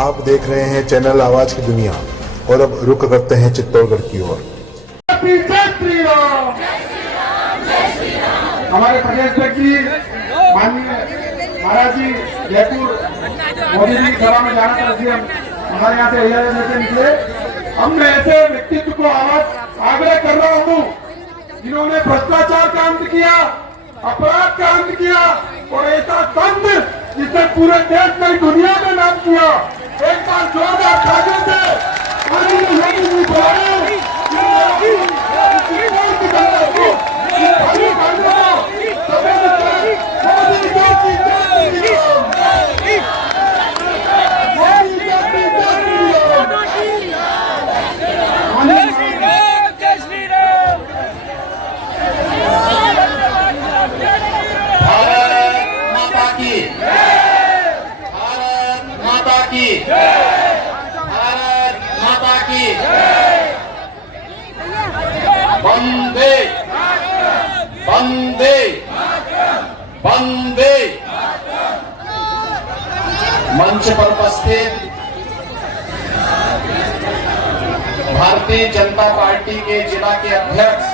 आप देख रहे हैं चैनल आवाज की दुनिया और अब रुक करते हैं चित्तौड़गढ़ की ओर। हमारे प्रदेश अध्यक्ष माननीय महाराज जी जयपुर मोदी जी की सभा में जाना था, इसलिए हमारे यहाँ से इजाजत लेते निकले। हम मैं ऐसे व्यक्तित्व को आग्रह कर रहा हूँ जिन्होंने भ्रष्टाचार का अंत किया, अपराध का अंत किया और ऐसा संत जिसने पूरे देश में दुनिया में नाम किया। एक बार जोरदार तालियों से वंदे वंदे वंदे। मंच पर उपस्थित भारतीय जनता पार्टी के जिला के अध्यक्ष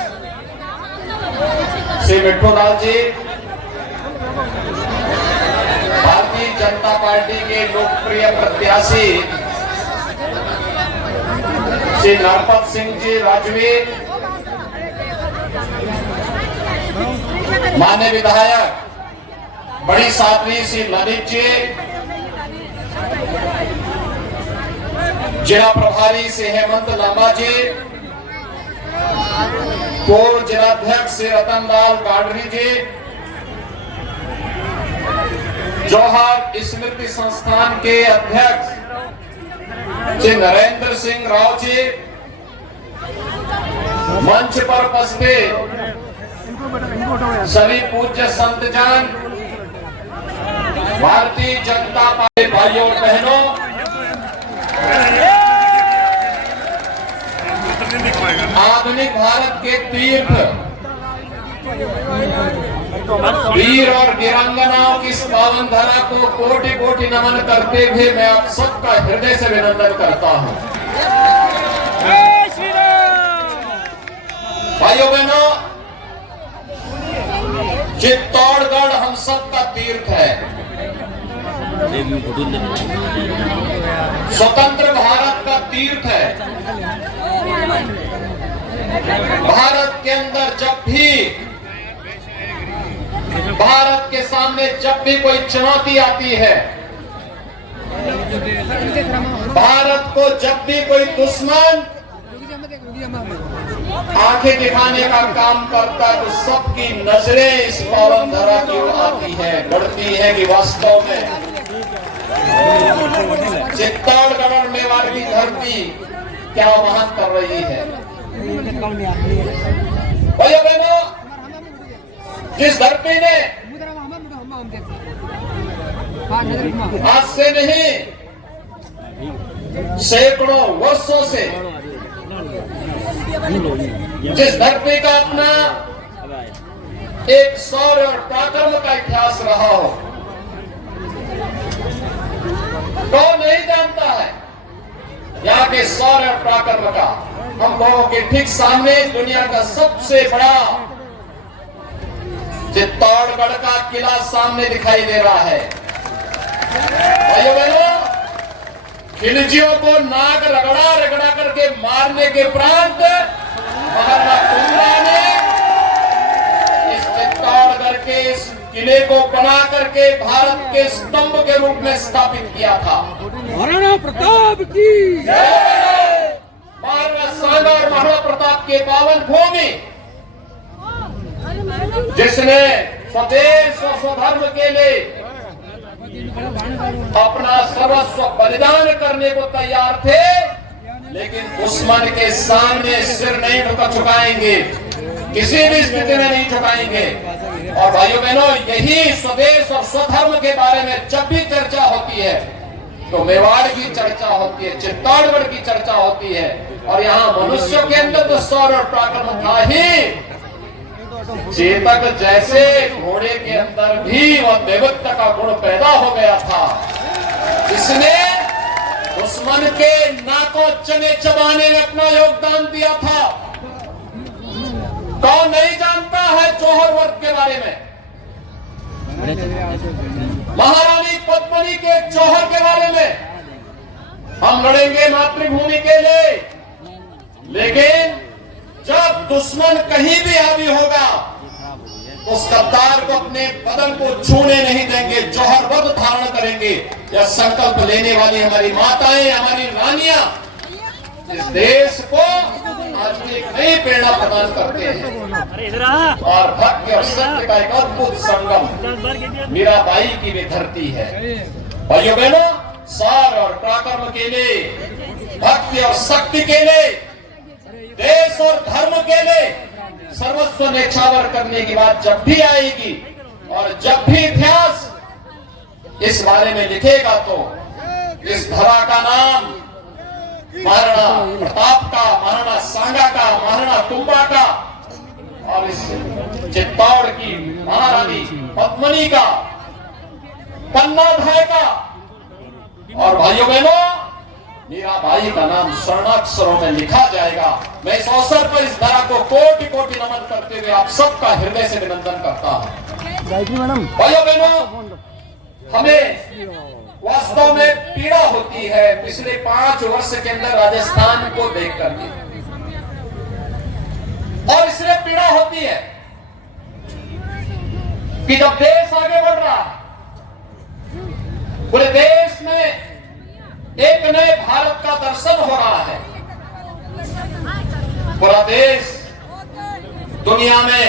श्री मिट्ठू लाल जी, भारतीय जनता पार्टी के लोकप्रिय प्रत्याशी श्री नरपत सिंह जी राजवीर, माननीय विधायक बड़ी साध्वी श्री ललित जी, जिला प्रभारी श्री हेमंत लांबा जी, पूर्व जिलाध्यक्ष श्री रतनलाल गाडरी जी, जौहर स्मृति संस्थान के अध्यक्ष श्री नरेंद्र सिंह राव जी, मंच पर उपस्थित सभी पूज्य संतजन, भारतीय जनता पार्टी भाइयों और बहनों, आधुनिक भारत के तीर्थ वीर और वीरांगनाओं की इस पावन धरा को कोटि कोटि नमन करते हुए मैं आप सबका हृदय से अभिनंदन करता हूं। भाइयों बहनों, चित्तौड़गढ़ हम सबका तीर्थ है। स्वतंत्र भारत का तीर्थ है। भारत के अंदर जब भी, भारत के सामने जब भी कोई चुनौती आती है, भारत को जब भी कोई दुश्मन आंखें दिखाने का काम करता है तो सबकी नजरें इस पावन धरा की ओर आती है, बढ़ती है कि वास्तव में चित्तौड़गढ़ और मेवाड़ की धरती क्या वहन कर रही है। भैया बहनों, जिस धरती ने आज से नहीं सैकड़ों वर्षों से जिस धरती का अपना एक शौर्य और पराक्रम का इतिहास रहा हो, कौन नहीं जानता है यहाँ के शौर्य और पराक्रम का। हम लोगों के ठीक सामने दुनिया का सबसे बड़ा चित्तौड़गढ़ का किला सामने दिखाई दे रहा है। भाइयों बहनों, खिलजियों को नाक रगड़ा रगड़ा करके मारने के उपरांत महाराणा कुंभा ने इस चित्तौड़गढ़ के इस किले को बना करके भारत के स्तंभ के रूप में स्थापित किया था। महाराणा प्रताप की जय। महाराणा सांगा और महाराणा प्रताप के पावन भूमि, जिसने स्वदेश और स्वधर्म के लिए अपना सर्वस्व बलिदान करने को तैयार थे, लेकिन दुश्मन के सामने सिर नहीं झुकाएंगे, किसी भी स्थिति में नहीं झुकाएंगे। और भाइयों बहनों, यही स्वदेश और स्वधर्म के बारे में जब भी चर्चा होती है तो मेवाड़ की चर्चा होती है, चित्तौड़गढ़ की चर्चा होती है। और यहाँ मनुष्यों के अंदर तो शौर्य और पराक्रम था ही, चेतक जैसे घोड़े के अंदर भी वह देवत्व का गुण पैदा हो गया था, जिसने दुश्मन के नाकों चने चबाने में अपना योगदान दिया था। कौन नहीं जानता है जौहर वर्ग के बारे में, महारानी पद्मिनी के जौहर के बारे में। हम लड़ेंगे मातृभूमि के लिए, लेकिन जब दुश्मन कहीं भी हावी होगा उस गद्दार को अपने बदन को छूने नहीं देंगे, जौहर वर्ग धारण करेंगे। यह संकल्प लेने वाली हमारी माताएं, हमारी रानियां इस देश को आज एक नई प्रेरणा प्रदान करते हैं। और भक्ति और सत्य का एक अद्भुत संगम मीराबाई की भी धरती है। भाइयों बहनों, सार और पराक्रम के लिए, भक्ति और शक्ति के लिए, देश और धर्म के लिए सर्वस्व न्यौछावर करने की बात जब भी आएगी और जब भी इतिहास इस बारे में लिखेगा तो इस धरा का नाम महाराणा प्रताप का, महाराणा सांगा का, महाराणा तुम्बा का और इस चित्तौड़ की महारानी पद्मिनी का, पन्नाधाय का और भाइयों बहनों मीराबाई का नाम स्वर्णाक्षरों में लिखा जाएगा। मैं इस अवसर पर इस धरा को कोटि कोटि नमन करते हुए आप सबका हृदय से निबंधन करता हूं। भाइयों बहनों, हमें वास्तव में पीड़ा होती है पिछले 5 वर्ष के अंदर राजस्थान को देख करके, और इसलिए पीड़ा होती है कि जब देश आगे बढ़ रहा है, पूरे देश में एक नए भारत का दर्शन हो रहा है। पूरा देश दुनिया में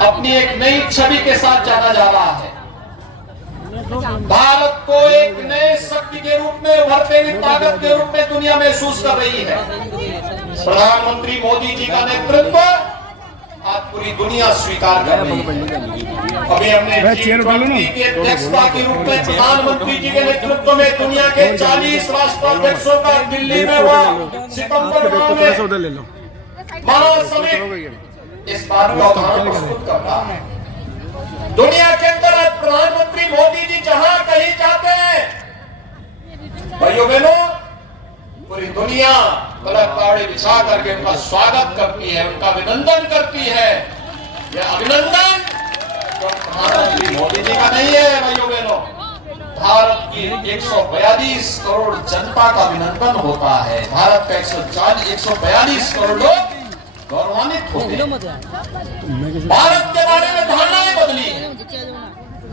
अपनी एक नई छवि के साथ जाना जा रहा है। भारत को एक नए शक्ति के रूप में, उभरते हुई ताकत के रूप में दुनिया महसूस कर रही है। प्रधानमंत्री मोदी जी का नेतृत्व आज पूरी दुनिया स्वीकार कर रही है। अभी हमने G20 के अध्यक्षता के रूप में प्रधानमंत्री जी के नेतृत्व में दुनिया के 40 राष्ट्राध्यक्षों का दिल्ली में हुआ सितंबर में महासमिट इस बात का उदाहरण प्रस्तुत करता है। दुनिया के अंदर आज प्रधानमंत्री मोदी जी जहां कहीं जाते हैं, भाइयों बहनों, पूरी दुनिया पलक पावड़े बिछा करके उनका स्वागत करती है, उनका अभिनंदन करती है। यह अभिनंदन तो प्रधानमंत्री मोदी जी का नहीं है भाइयों बहनों, भारत की 142 करोड़ जनता का अभिनंदन होता है। भारत का 142 करोड़ लोग गौरवान्वित होते हैं। भारत के बारे में धारणाएं बदली।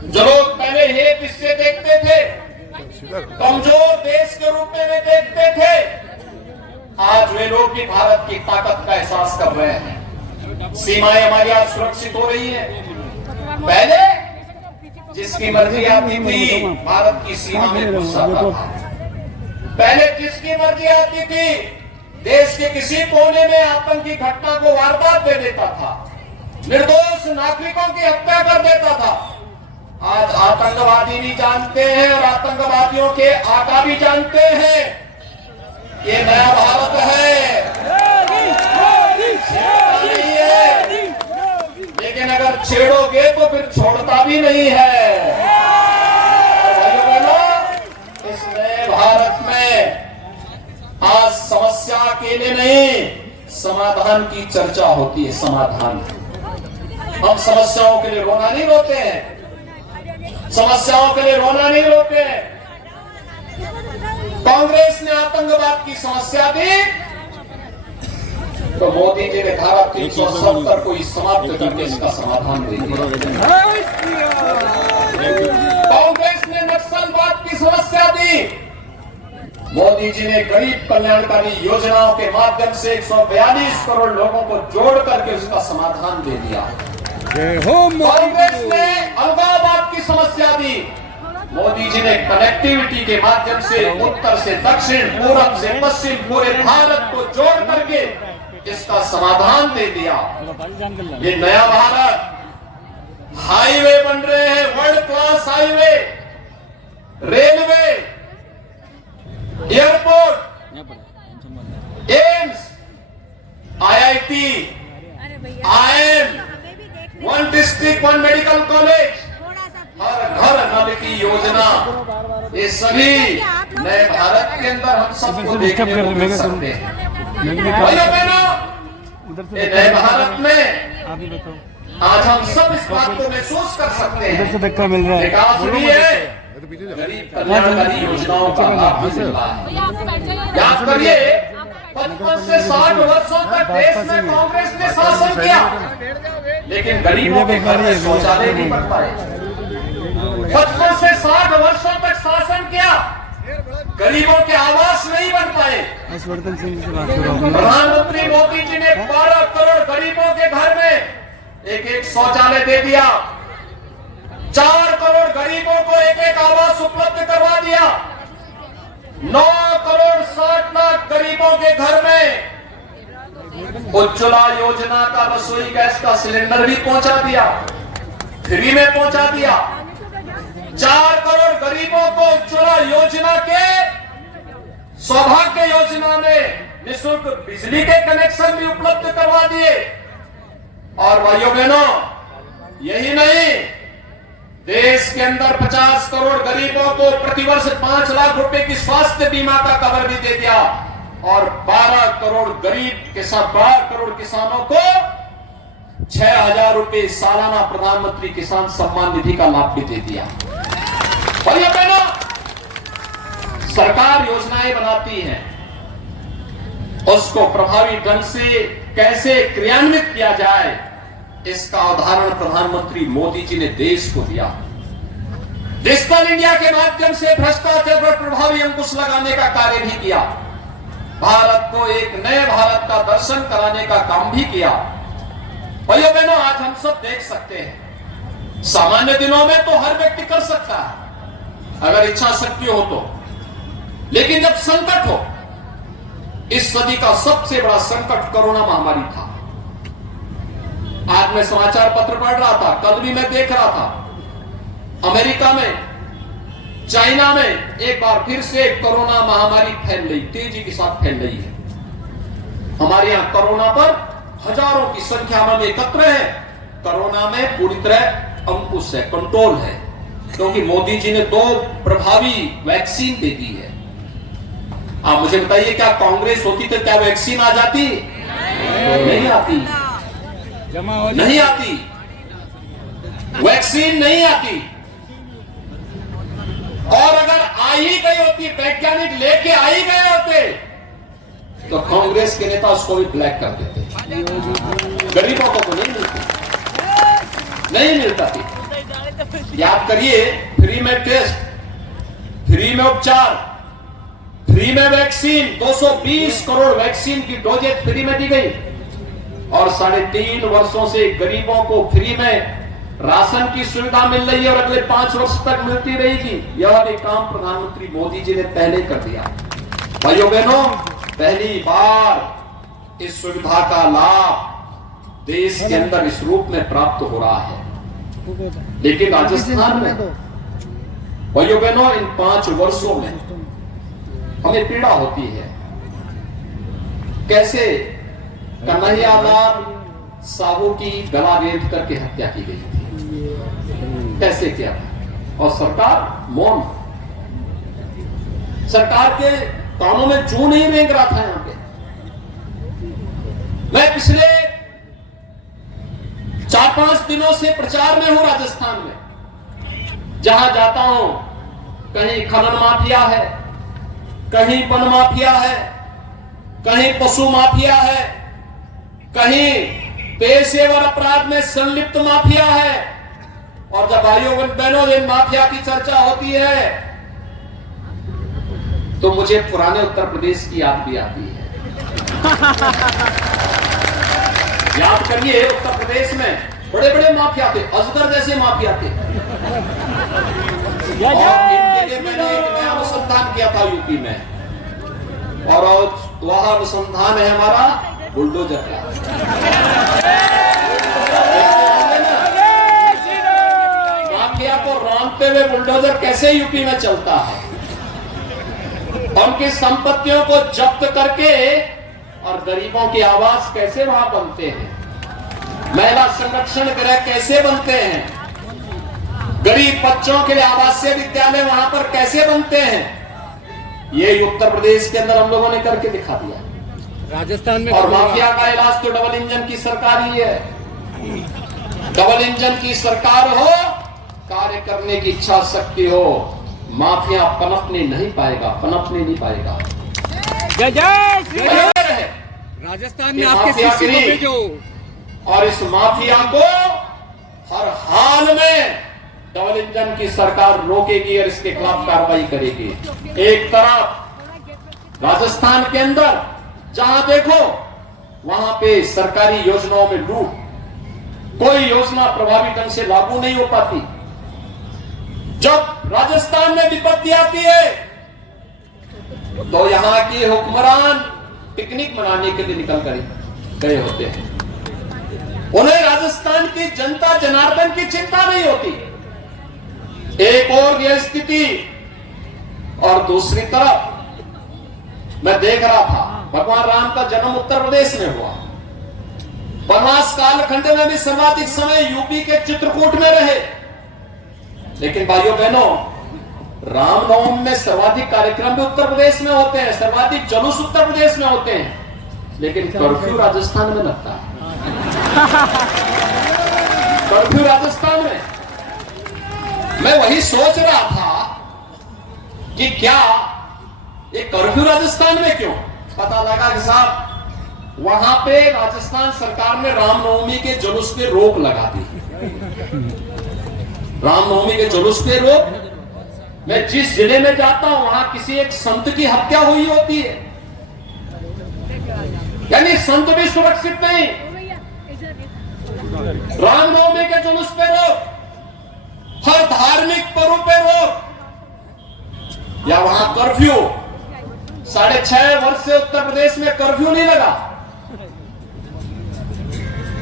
जो लोग पहले हेत इससे देखते थे, कमजोर देश के रूप में वे देखते थे, आज वे लोग भी भारत की ताकत का एहसास कर रहे हैं। सीमाएं हमारी आज सुरक्षित हो रही है। पहले जिसकी मर्जी आती थी भारत की सीमा में घुस जाता था। पहले जिसकी मर्जी आती थी देश के किसी कोने में आतंकी घटना को वारदात दे देता था, निर्दोष नागरिकों की हत्या कर देता था। आज आतंकवादी भी जानते हैं और आतंकवादियों के आका भी जानते हैं ये नया भारत है, नहीं है, लेकिन अगर छेड़ोगे तो फिर छोड़ता भी नहीं है। इस नए भारत में आज समस्या अकेले नहीं, समाधान की चर्चा होती है। समाधान, हम समस्याओं के लिए रोना नहीं रोते हैं, समस्याओं के लिए रोना नहीं रोते हैं। कांग्रेस ने आतंकवाद की समस्या दी तो मोदी जी ने धारा 370 को समाप्त करके इसका समाधान दे दिया। कांग्रेस ने नक्सलवाद की समस्या दी, मोदी जी ने गरीब कल्याणकारी योजनाओं के माध्यम से 142 करोड़ लोगों को जोड़ करके उसका समाधान दे दिया। कांग्रेस ने अलगाववाद की समस्या दी, मोदी जी ने कनेक्टिविटी के माध्यम से उत्तर से दक्षिण, पूरब से पश्चिम, पूरे भारत को जोड़ करके इसका समाधान दे दिया। ये नया भारत, हाईवे बन रहे हैं, world class highway, railway, airport, AIIMS, IIT, IIM, 1 district 1 medical college, हर घर नल की योजना, ये सभी नए भारत के अंदर हम सबको देखने को मिल सकते हैं। भाइयों बहनों, ये नए भारत में आज हम सब इस बात को महसूस कर सकते हैं, विकास भी है, गरीब कल्याणकारी योजनाओं का लाभ भी मिल रहा है। याद करिए, 55 से 60 वर्षों तक देश में कांग्रेस ने शासन किया, लेकिन गरीबों के घर में शौचालय नहीं बन पाए। 55 से 60 वर्षों तक शासन किया, गरीबों के आवास नहीं बन पाए। प्रधानमंत्री मोदी जी ने 12 करोड़ गरीबों के घर में एक शौचालय दे दिया, 4 करोड़ गरीबों को एक आवास उपलब्ध करवा दिया, 9 करोड़ 60 लाख गरीबों के घर में उज्ज्वला योजना का रसोई गैस का सिलेंडर भी पहुंचा दिया, फ्री में पहुंचा दिया। 4 करोड़ गरीबों को उज्ज्वला योजना के सौभाग्य योजना में निःशुल्क बिजली के कनेक्शन भी उपलब्ध करवा दिए। और भाइयों बहनों, यही नहीं, देश के अंदर 50 करोड़ गरीबों को प्रतिवर्ष 5 लाख रुपए की स्वास्थ्य बीमा का कवर भी दे दिया, और 12 करोड़ गरीब के साथ 12 करोड़ किसानों को 6,000 रुपए सालाना प्रधानमंत्री किसान सम्मान निधि का लाभ भी दे दिया। भाइयों बहनों, सरकार योजनाएं बनाती है, उसको प्रभावी ढंग से कैसे क्रियान्वित किया जाए, इसका उदाहरण प्रधानमंत्री मोदी जी ने देश को दिया। डिजिटल इंडिया के माध्यम से भ्रष्टाचार पर प्रभावी अंकुश लगाने का कार्य भी किया, भारत को एक नए भारत का दर्शन कराने का काम भी किया। भाइयों बहनों, आज हम सब देख सकते हैं, सामान्य दिनों में तो हर व्यक्ति कर सकता है अगर इच्छा शक्ति हो तो, लेकिन जब संकट हो, इस सदी का सबसे बड़ा संकट कोरोना महामारी था। आज मैं समाचार पत्र पढ़ रहा था, कल भी मैं देख रहा था, अमेरिका में, चाइना में एक बार फिर से कोरोना महामारी फैल रही, तेजी के साथ फैल रही है। हमारे यहां कोरोना पर हजारों की संख्या में एकत्र है। कोरोना में पूरी तरह अंकुश है, कंट्रोल है, क्योंकि मोदी जी ने 2 प्रभावी वैक्सीन दे दी है। आप मुझे बताइए, क्या कांग्रेस होती तो क्या वैक्सीन आ जाती? नहीं आती, नहीं आती, वैक्सीन नहीं आती। और अगर आ ही गई होती, वैज्ञानिक लेके आ ही गए होते, तो कांग्रेस के नेता उसको भी ब्लैक कर देते। गरीबों को तो नहीं मिलती, नहीं मिलता थी। याद करिए, फ्री में टेस्ट, फ्री में उपचार, फ्री में वैक्सीन, 220 करोड़ वैक्सीन की डोजेज फ्री में दी गई, और 3.5 वर्षों से गरीबों को फ्री में राशन की सुविधा मिल रही है, और अगले 5 वर्ष तक मिलती रहेगी। यह भी काम प्रधानमंत्री मोदी जी ने पहले कर दिया। भाइयों बहनों, पहली बार इस सुविधा का लाभ देश के अंदर इस रूप में प्राप्त हो रहा है। लेकिन राजस्थान में भाइयों बहनों, इन 5 वर्षों में हमें पीड़ा होती है। कैसे कन्हैयालाल साहू की गला रेत करके हत्या की गई थी, कैसे किया था, और सरकार मौन, सरकार के कानों में जू नहीं रेंग रहा था। यहां पे मैं पिछले 4-5 दिनों से प्रचार में हूं राजस्थान में। जहां जाता हूं, कहीं खनन माफिया है, कहीं वन माफिया है, कहीं पशु माफिया है, कहीं पेशेवर अपराध में संलिप्त माफिया है। और जब भाइयों बहनों इन माफिया की चर्चा होती है, तो मुझे पुराने उत्तर प्रदेश की याद भी आती है। याद करिए, उत्तर प्रदेश में बड़े बड़े माफिया थे, अजगर जैसे माफिया थे। और इनके लिए मैंने एक नया अनुसंधान किया था यूपी में, और वह अनुसंधान है हमारा बुलडोजर का। माफिया को रौंदते हुए बुलडोजर कैसे यूपी में चलता है, उनकी संपत्तियों को जब्त करके, और गरीबों के आवास कैसे वहां बनते हैं, महिला संरक्षण गृह कैसे बनते हैं, गरीब बच्चों के लिए आवासीय विद्यालय वहां पर कैसे बनते हैं, ये उत्तर प्रदेश के अंदर हम लोगों ने करके दिखा दिया। राजस्थान में और माफिया का इलाज तो डबल इंजन की सरकार ही है। डबल इंजन की सरकार हो, कार्य करने की इच्छा शक्ति हो, माफिया पनपने नहीं पाएगा। जय जय श्री राम। है राजस्थान में ये आपके माफियागिरी शिष्यों में जो और इस माफिया को हर हाल में डबल इंजन की सरकार रोकेगी और इसके खिलाफ कार्रवाई करेगी। एक तरफ राजस्थान के अंदर जहां देखो वहां पे सरकारी योजनाओं में लूट, कोई योजना प्रभावी ढंग से लागू नहीं हो पाती। जब राजस्थान में विपत्ति आती है तो यहां के हुक्मरान पिकनिक मनाने के लिए निकल कर गए होते हैं। उन्हें राजस्थान की जनता जनार्दन की चिंता नहीं होती। एक और यह स्थिति, और दूसरी तरफ मैं देख रहा था भगवान राम का जन्म उत्तर प्रदेश में हुआ। वनवास कालखंड में भी सर्वाधिक समय यूपी के चित्रकूट में रहे। लेकिन भाइयों बहनों, रामनवमी में सर्वाधिक कार्यक्रम भी उत्तर प्रदेश में होते हैं, सर्वाधिक जुलूस उत्तर प्रदेश में होते हैं, लेकिन कर्फ्यू राजस्थान में लगता है। कर्फ्यू राजस्थान में। मैं वही सोच रहा था कि क्या ये कर्फ्यू राजस्थान में क्यों? पता लगा कि साहब वहां पे राजस्थान सरकार ने रामनवमी के जुलूस पे रोक लगा दी। रामनवमी के जुलूस पे रोक। मैं जिस जिले में जाता हूं वहां किसी एक संत की हत्या हुई होती है, यानी संत भी सुरक्षित नहीं। रामनवमी के जुलूस पे रोक, हर धार्मिक पर्व पे रोक, या वहां कर्फ्यू। 6.5 वर्ष से उत्तर प्रदेश में कर्फ्यू नहीं लगा,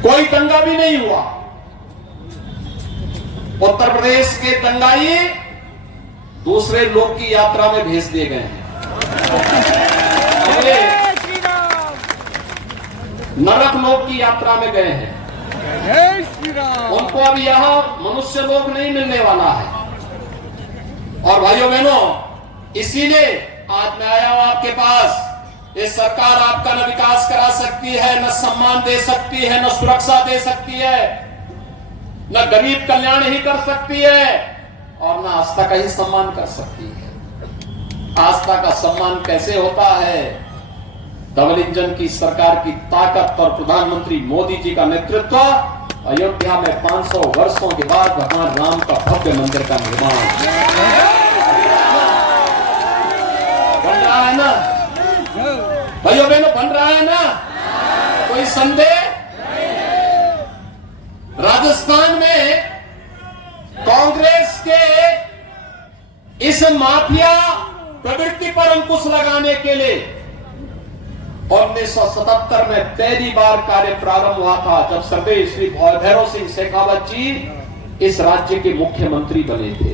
कोई दंगा भी नहीं हुआ। उत्तर प्रदेश के दंगाई दूसरे लोग की यात्रा में भेज दिए गए हैं। नरक लोक की यात्रा में गए हैं। जय श्री राम। उनको अब यहां मनुष्य लोक नहीं मिलने वाला है। और भाइयों बहनों, इसीलिए आज मैं आया हूं आपके पास। ये सरकार आपका न विकास करा सकती है, न सम्मान दे सकती है, न सुरक्षा दे सकती है, न गरीब कल्याण ही कर सकती है, और न आस्था का ही सम्मान कर सकती है। आस्था का सम्मान कैसे होता है? डबल इंजन की सरकार की ताकत और प्रधानमंत्री मोदी जी का नेतृत्व, अयोध्या में 500 वर्षों के बाद भगवान राम का भव्य मंदिर का निर्माण बन रहा है ना भाइयों बहनों, बन रहा है ना? कोई संदेह? राजस्थान में कांग्रेस के इस माफिया प्रवृत्ति पर अंकुश लगाने के लिए 1977 में पहली बार कार्य प्रारंभ हुआ था, जब सरदेव श्री भैरव सिंह शेखावत जी इस राज्य के मुख्यमंत्री बने थे।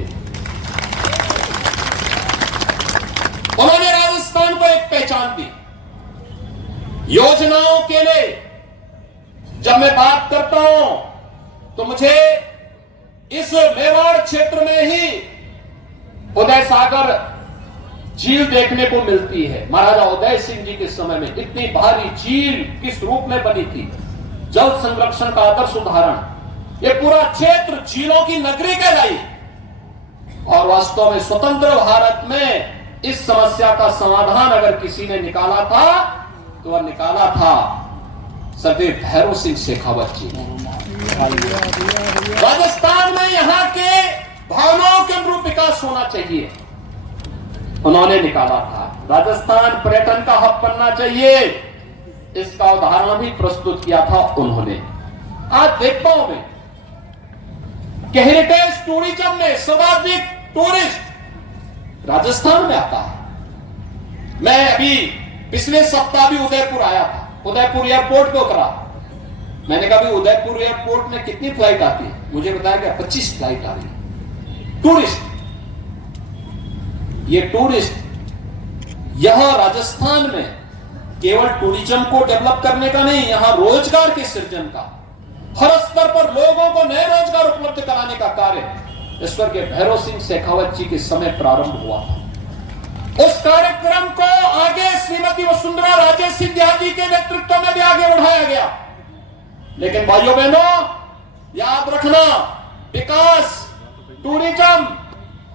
उन्होंने राजस्थान को एक पहचान दी। योजनाओं के लिए जब मैं बात करता हूं तो मुझे इस मेवाड़ क्षेत्र में ही उदय सागर झील देखने को मिलती है। महाराजा उदय सिंह जी के समय में इतनी भारी झील किस रूप में बनी थी, जल संरक्षण का आदर्श उदाहरण। ये पूरा क्षेत्र झीलों की नगरी कहलाई। और वास्तव में स्वतंत्र भारत में इस समस्या का समाधान अगर किसी ने निकाला था तो वह निकाला था सरदेव भैरव सिंह शेखावत जी ने। राजस्थान में यहाँ के भावनाओं के अनुरूप विकास होना चाहिए, उन्होंने निकाला था। राजस्थान पर्यटन का हब बनना चाहिए, इसका उदाहरण भी प्रस्तुत किया था उन्होंने। आज देखता हूं मैं कि हेरिटेज टूरिज्म में सर्वाधिक टूरिस्ट राजस्थान में आता है। मैं अभी पिछले सप्ताह भी उदयपुर आया था, उदयपुर एयरपोर्ट पे उतरा। मैंने कहा उदयपुर एयरपोर्ट में कितनी फ्लाइट आती है? मुझे बताया कि 25 फ्लाइट आ रही है टूरिस्ट। ये टूरिस्ट यहां राजस्थान में केवल टूरिज्म को डेवलप करने का नहीं, यहां रोजगार के सृजन का, हर स्तर पर लोगों को नए रोजगार उपलब्ध कराने का कार्य स्वर्गीय भैरव सिंह शेखावत जी के समय प्रारंभ हुआ था। उस कार्य कार्यक्रम को आगे श्रीमती वसुंधरा राजे सिंधिया जी के नेतृत्व में भी आगे बढ़ाया गया। लेकिन भाइयों बहनों, याद रखना, विकास, टूरिज्म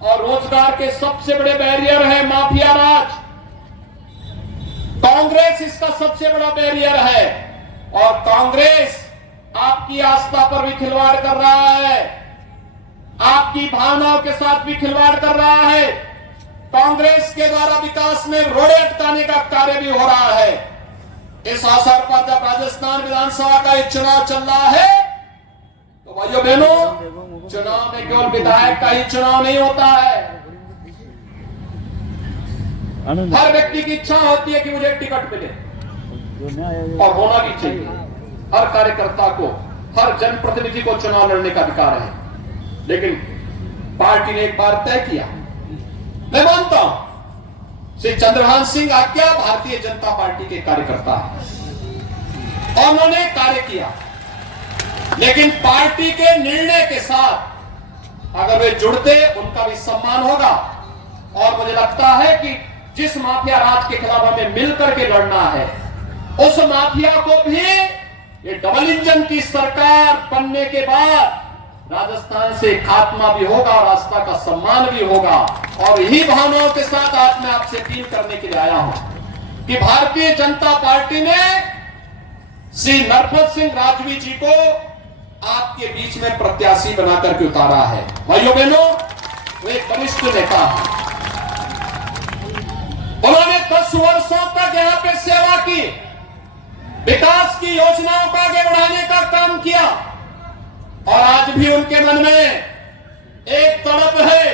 और रोजगार के सबसे बड़े बैरियर है माफिया राज। कांग्रेस इसका सबसे बड़ा बैरियर है और कांग्रेस आपकी आस्था पर भी खिलवाड़ कर रहा है, आपकी भावनाओं के साथ भी खिलवाड़ कर रहा है। कांग्रेस के द्वारा विकास में रोड़े अटकाने का कार्य भी हो रहा है। इस अवसर पर जब राजस्थान विधानसभा का एक चुनाव चल रहा है तो भाइयों बहनों, चुनाव में केवल विधायक का ही चुनाव नहीं होता है। हर व्यक्ति की इच्छा होती है कि मुझे टिकट मिले और होना भी चाहिए। हर कार्यकर्ता को, हर जनप्रतिनिधि को चुनाव लड़ने का अधिकार है। लेकिन पार्टी ने एक बार तय किया, मैं मानता हूं श्री चंद्रभान सिंह आज्ञा भारतीय जनता पार्टी के कार्यकर्ता और उन्होंने कार्य किया, लेकिन पार्टी के निर्णय के साथ अगर वे जुड़ते उनका भी सम्मान होगा। और मुझे लगता है कि जिस माफिया राज के खिलाफ हमें मिलकर के लड़ना है, उस माफिया को भी ये डबल इंजन की सरकार बनने के बाद राजस्थान से खात्मा भी होगा और आस्था का सम्मान भी होगा। और यही भावनाओं के साथ आज मैं आपसे अपील करने के लिए आया हूं कि भारतीय जनता पार्टी ने श्री नरपत सिंह राजवी जी को आपके बीच में प्रत्याशी बनाकर के उतारा है। भाइयों बहनों, वो एक वरिष्ठ नेता है, उन्होंने 10 वर्षों तक यहां पे सेवा की, विकास की योजनाओं को आगे बढ़ाने का काम किया और आज भी उनके मन में एक तड़प है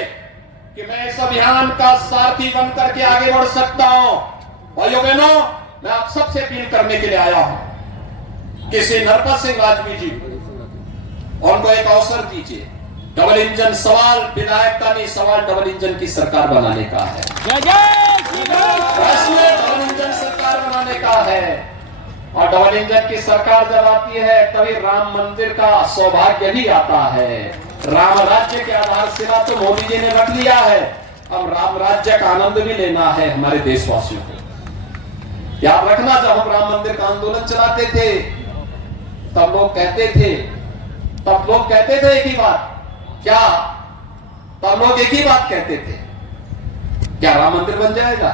कि मैं इस अभियान का सारथी बनकर के आगे बढ़ सकता हूं। भाइयों बहनों, मैं आप सबसे अपील करने के लिए आया हूं कि श्री नरपत सिंह राजवी जी उनको एक अवसर दीजिए। डबल इंजन सवाल विधायक का नहीं, सवाल डबल इंजन की सरकार बनाने का है, डबल इंजन सरकार बनाने का है। और डबल इंजन की सरकार जब आती है तभी राम मंदिर का सौभाग्य भी आता है। राम राज्य के आधारशिला तो मोदी जी ने रख लिया है, अब राम राज्य का आनंद भी लेना है हमारे देशवासियों को। याद रखना, जब हम राम मंदिर का आंदोलन चलाते थे तब लोग कहते थे एक ही बात, क्या तब लोग एक ही बात कहते थे, क्या राम मंदिर बन जाएगा?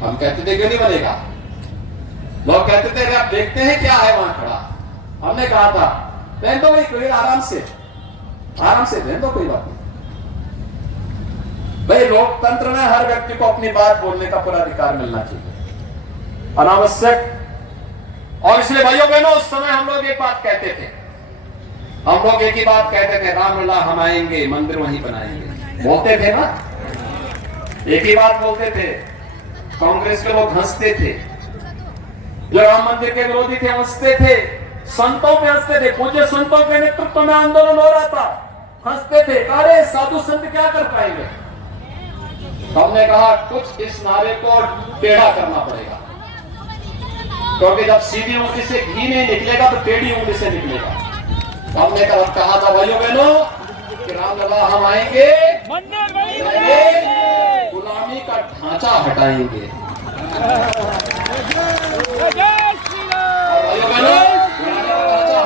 हम कहते थे क्यों नहीं बनेगा। लोग कहते थे आप देखते हैं क्या है वहां खड़ा। हमने कहा था रहने दो भाई, कोई आराम से रहने दो, कोई बात नहीं भाई। लोकतंत्र में हर व्यक्ति को अपनी बात बोलने का पूरा अधिकार मिलना चाहिए, अनावश्यक। और इसलिए भाइयों बहनों, उस समय हम लोग एक बात कहते थे, हम लोग एक ही बात कहते थे, रामलला हम आएंगे, मंदिर वहीं बनाएंगे, बोलते थे ना, एक ही बात बोलते थे। कांग्रेस के लोग हंसते थे, जो राम मंदिर के विरोधी थे हंसते थे, संतों पे हंसते थे, पूज्य संतों के नेतृत्व में आंदोलन हो रहा था, हंसते थे, अरे साधु संत क्या कर पाएंगे। हमने कहा कुछ इस नारे को टेढ़ा करना पड़ेगा, क्योंकि जब सीधी उंगली से घी नहीं निकलेगा तो टेढ़ी उंगली से निकलेगा। हमने कहा था भाइयों बहनों कि रामलला हम आएंगे, गुलामी का ढांचा हटाएंगे।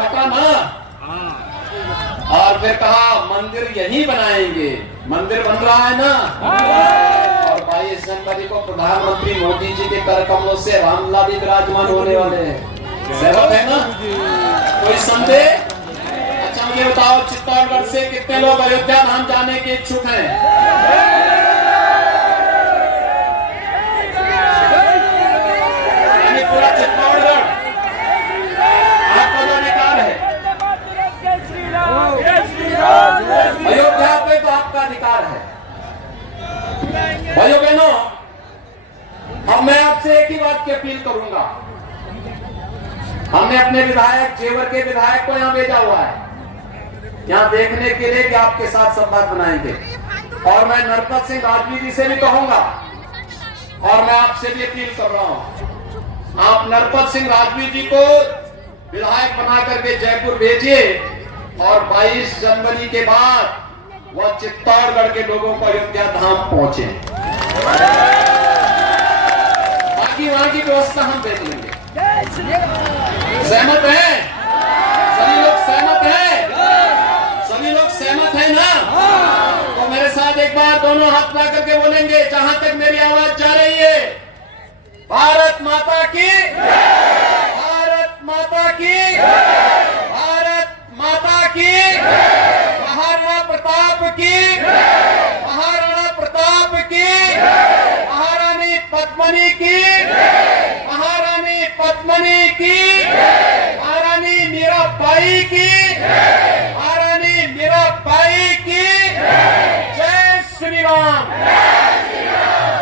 हटाना और फिर कहा मंदिर यहीं बनाएंगे, मंदिर बन रहा है ना। और 22 जनवरी को प्रधानमंत्री मोदी जी के कर कमलों से रामलला भी विराजमान होने वाले हैं, सहमत है ना, कोई संदेह? अच्छा मुझे बताओ, चित्तौड़गढ़ से कितने लोग अयोध्या धाम जाने के इच्छुक हैं? पूरा चित्तौड़गढ़, आपका जो अधिकार है अयोध्या पे, तो आपका अधिकार है। भाइयों बहनों, अब मैं आपसे एक ही बात की अपील करूंगा। हमने अपने विधायक, जेवर के विधायक को यहां भेजा हुआ है, यहां देखने के लिए कि आपके साथ संवाद बनाएंगे। और मैं नरपत सिंह राजवी जी से भी कहूंगा और मैं आपसे भी अपील कर रहा हूं, आप नरपत सिंह राजवी जी को विधायक बना करके जयपुर भेजिए और 22 जनवरी के बाद वह चित्तौड़गढ़ के लोगों को अयोध्या धाम पहुंचे। बाकी वहां की व्यवस्था हम देख लेंगे। सहमत हैं? सभी लोग सहमत हैं? सभी लोग सहमत हैं ना? तो मेरे साथ एक बार दोनों हाथ ला करके बोलेंगे, जहां तक मेरी आवाज जा रही है, भारत माता की, भारत माता की, भारत माता की, महाराणा प्रताप की, महाराणा प्रताप की, महारानी पद्मिनी की, महारानी पद्मिनी की, महारानी मीराबाई की, महारानी मीराबाई की। जय श्री राम,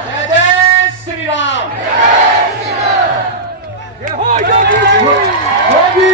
जय जय श्री राम। योगी